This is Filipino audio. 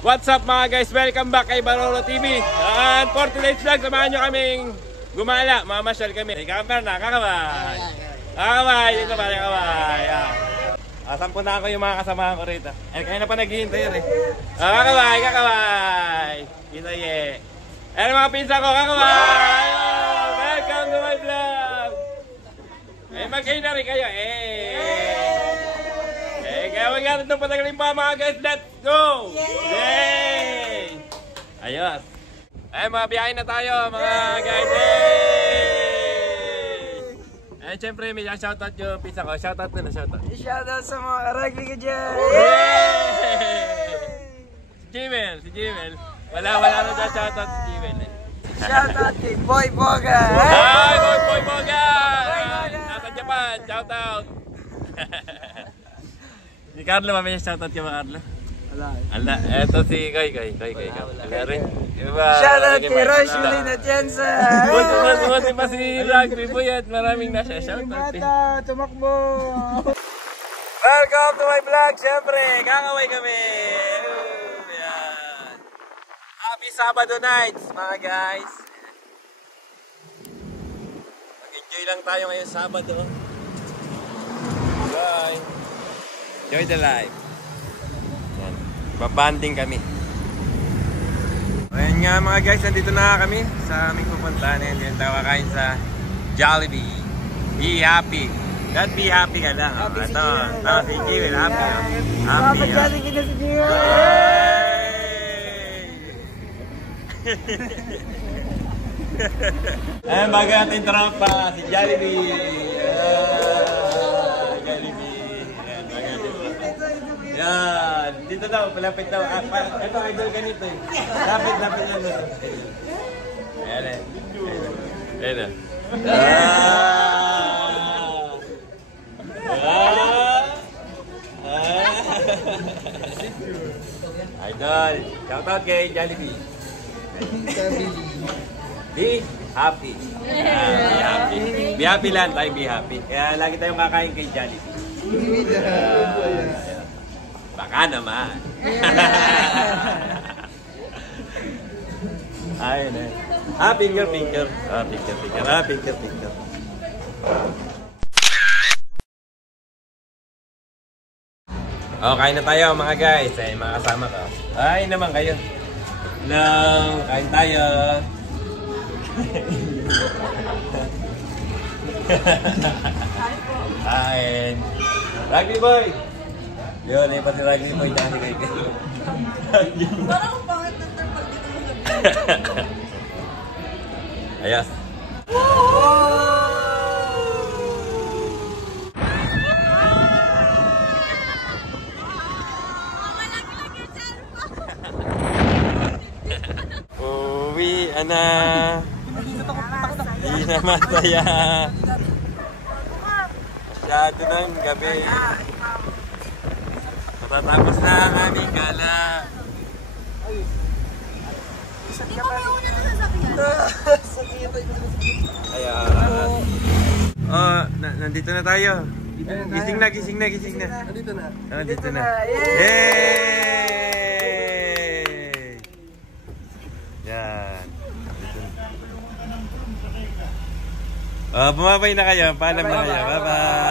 What's up mga guys? Welcome back kay Barolo TV. And for today's vlog, samahan nyo kaming gumala. Mamasyal kami. Camper na, kakabay. Kakabay, dito pala kakabay. Sampu na ako yung mga kasamahan ko rito. Kaya na pa naghihintay yun eh. Kakabay, kakabay. Kita ye. Ayan mga pinsa ko, kakabay. Welcome to my vlog. Mag-kain na rin kayo. Kaya mag-gatot ng patagalin pa mga guys. Let's go! Yay! Ayos. Mga biyahe na tayo mga guys. Siyempre may shoutout yung pizza ko. Shoutout na shoutout. Shoutout sa mga karagli ka dyan. Si Jimel. Wala na dyan shoutout si Jimel. Shoutout kay Boy Boga. Hi Boy Boga! Nasa Japan. Shoutout. Si Carlo, mamaya shoutout ka ba Carlo? Ala, eto si Koy. Ala rin. Shoutout kay Royce Molina Jensa. Buti pa si Rugby Boy at maraming nasa shoutout. Tumakbo. Welcome to my vlog, syempre. Kakaway kami. Happy Sabado nights, mga guys. Mag-enjoy lang tayo ngayon Sabado. Bye. Enjoy the life. Yan. Babanding kami. Ayan nga mga guys, nandito na kami sa aming pupuntahan. Ayan tayo kakain sa Jollibee. Be happy. God be happy ka lang. Ito. Si Jiwil. Happy. Happy. Jollibee na si Jiwil. Ayan, bago natin tropa. Si Jollibee. Yan, dito daw, palapit daw. Ito, idol ganito eh. Lapit lang doon. Ayan eh. Ayan eh. Idol, shoutout kay Jollibee. Be happy. Be happy. Be happy lang tayo, be happy. Kaya lagi tayong kakain kay Jollibee. Baka naman. Ayun eh. Finger. Picture. Kain na tayo mga guys. Mga kasama ko. Ay naman kayo. Hello, kain tayo. Kain. Rugby boy. Yun, pa si Rugby boy dahil kay kayo. Parang pangit ng terpag dito. Ayos. Uwi, ana. Hindi na masaya. Masyado ng gabi. Matatapos na ang aming gala. Hindi ko may una na sasabihan. Nandito na tayo. Gising na. Nandito na. Yay! Yan. Bumabay na kayo. Paalam na kayo. Bye-bye.